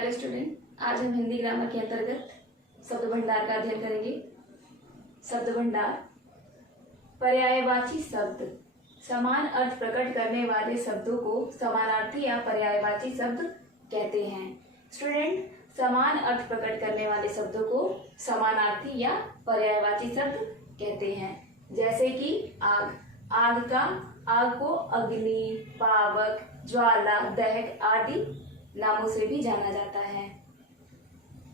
Hello student, आज हम Hindi grammar के अंतर्गत शब्द भंडार का अध्ययन करेंगे। शब्द भंडार पर्यायवाची शब्द, समान अर्थ प्रकट करने वाले शब्दों को समानार्थी या पर्यायवाची शब्द कहते हैं। स्टूडेंट, समान अर्थ प्रकट करने वाले शब्दों को समानार्थी या पर्यायवाची शब्द कहते हैं। जैसे कि आग, आग को अग्नि, पावक, ज्वाला, दहक आदि नामों से भी जाना जाता है।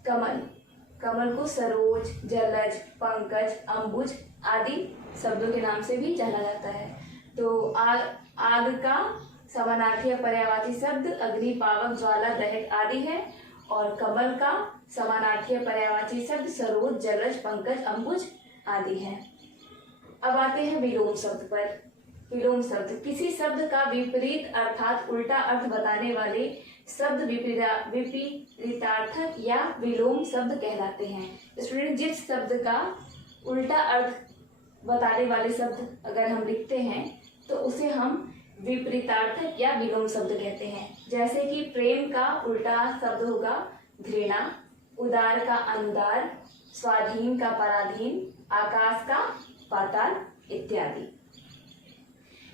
कमल को सरोज, जलज, पंकज, अंबुज आदि शब्दों के नाम से भी जाना जाता है। तो आग का समानार्थी या पर्यायवाची शब्द अग्नि, पावक, ज्वाला, दहक आदि है और कमल का समानार्थी या पर्यायवाची शब्द सरोज, जलज, पंकज, अंबुज आदि है। अब आते हैं विलोम शब्द पर। विलोम शब्द किसी शब्द का विपरीत अर्थात उल्टा अर्थ बताने वाले शब्द विपरीतार्थक या विलोम शब्द कहलाते हैं। स्टूडेंट, जिस शब्द का उल्टा अर्थ बताने वाले शब्द अगर हम लिखते हैं तो उसे हम विपरीतार्थक या विलोम शब्द कहते हैं। जैसे कि प्रेम का उल्टा शब्द होगा घृणा, उदार का अनुदार, स्वाधीन का पराधीन, आकाश का पाताल इत्यादि।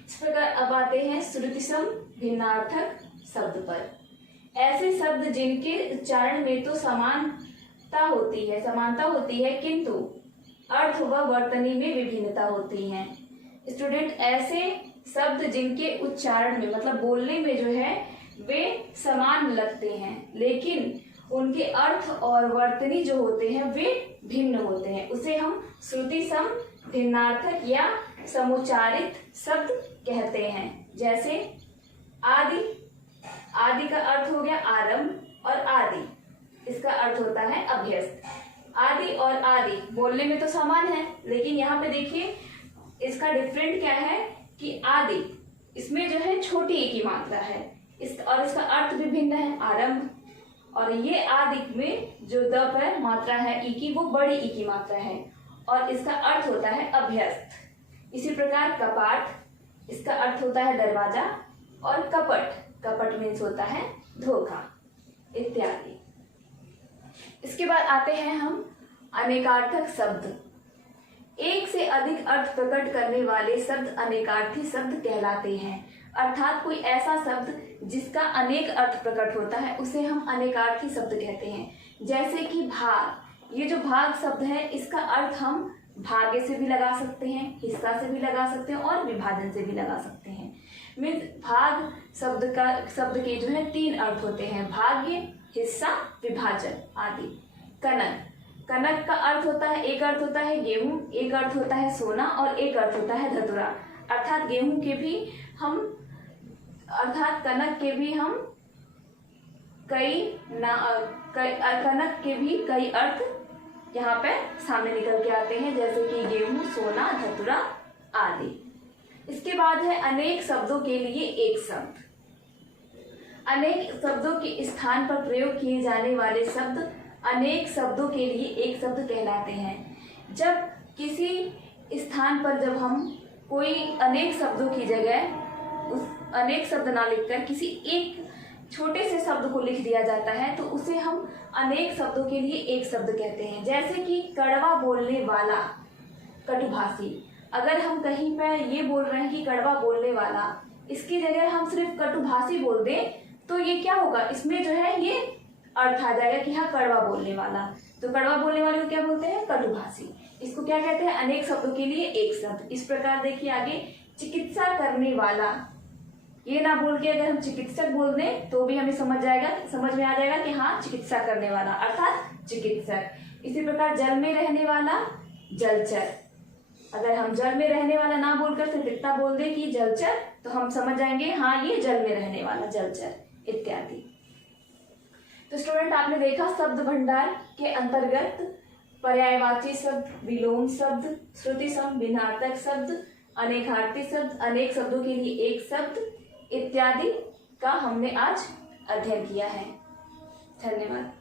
इस प्रकार अब आते हैं श्रुतिसम भिन्नार्थक शब्द पर। ऐसे शब्द जिनके उच्चारण में तो समानता होती है किंतु अर्थ व वर्तनी में विभिन्नता होती है। स्टूडेंट, ऐसे शब्द जिनके उच्चारण में मतलब बोलने में जो है वे समान लगते हैं लेकिन उनके अर्थ और वर्तनी जो होते हैं वे भिन्न होते हैं, उसे हम श्रुतिसम भिन्नार्थक या समुच्चारित शब्द कहते हैं। जैसे आदि का अर्थ हो गया आरंभ और आदि, इसका अर्थ होता है अभ्यस्त। आदि और आदि बोलने में तो समान है लेकिन यहाँ पे देखिए इसका डिफरेंट क्या है कि आदि इसमें जो है छोटी ई की मात्रा है और इसका अर्थ भी भिन्न है आरंभ, और ये आदि में जो द पर मात्रा है ई की वो बड़ी ई की मात्रा है और इसका अर्थ होता है अभ्यस्त। इसी प्रकार कपाट, इसका अर्थ होता है दरवाजा, और कपट मीन्स होता है धोखा इत्यादि। इसके बाद आते हैं हम अनेकार्थक शब्द। एक से अधिक अर्थ प्रकट करने वाले शब्द अनेकार्थी शब्द कहलाते हैं। अर्थात कोई ऐसा शब्द जिसका अनेक अर्थ प्रकट होता है उसे हम अनेकार्थी शब्द कहते हैं। जैसे कि भाग, ये जो भाग शब्द है इसका अर्थ हम भाग्य से भी लगा सकते हैं, हिस्सा से भी लगा सकते हैं और विभाजन से भी लगा सकते हैं। मीन्स भाग शब्द के जो है तीन अर्थ होते हैं, भाग्य, हिस्सा, विभाजन आदि। कनक का अर्थ होता है, एक अर्थ होता है गेहूं, एक अर्थ होता है सोना और एक अर्थ होता है धतुरा। अर्थात कनक के भी कई अर्थ यहाँ पे सामने निकल के आते हैं, जैसे कि गेहूं, सोना, धतुरा आदि। इसके बाद है अनेक शब्दों के लिए एक शब्द। अनेक शब्दों के स्थान पर प्रयोग किए जाने वाले शब्द अनेक शब्दों के लिए एक शब्द कहलाते हैं। जब किसी स्थान पर जब हम कोई अनेक शब्दों की जगह उस अनेक शब्द ना लिखकर किसी एक छोटे से शब्द को लिख दिया जाता है तो उसे हम अनेक शब्दों के लिए एक शब्द कहते हैं। जैसे कि कड़वा बोलने वाला, कटुभाषी। अगर हम कहीं पर ये बोल रहे हैं कि कड़वा बोलने वाला, इसकी जगह हम सिर्फ कटुभाषी बोल दें तो ये क्या होगा, इसमें जो है ये अर्थ आ जाएगा कि हाँ कड़वा बोलने वाला। तो कड़वा बोलने वाले को क्या बोलते हैं, कटुभाषी। इसको क्या कहते हैं, अनेक शब्दों के लिए एक शब्द। इस प्रकार देखिए आगे चिकित्सा करने वाला, ये ना बोल के अगर हम चिकित्सक बोल दें तो भी हमें समझ में आ जाएगा कि हाँ चिकित्सा करने वाला अर्थात चिकित्सक। इसी प्रकार जल में रहने वाला, जलचर। अगर हम जल में रहने वाला ना बोलकर सिर्फ इतना बोल दें कि जलचर तो हम समझ जाएंगे हाँ ये जल में रहने वाला जलचर इत्यादि। तो स्टूडेंट, आपने देखा शब्द भंडार के अंतर्गत पर्यायवाची शब्द, विलोम शब्द, श्रुतिसम भिन्नार्थक शब्द, अनेकार्थी शब्द, अनेक शब्दों के लिए एक शब्द इत्यादि का हमने आज अध्ययन किया है। धन्यवाद।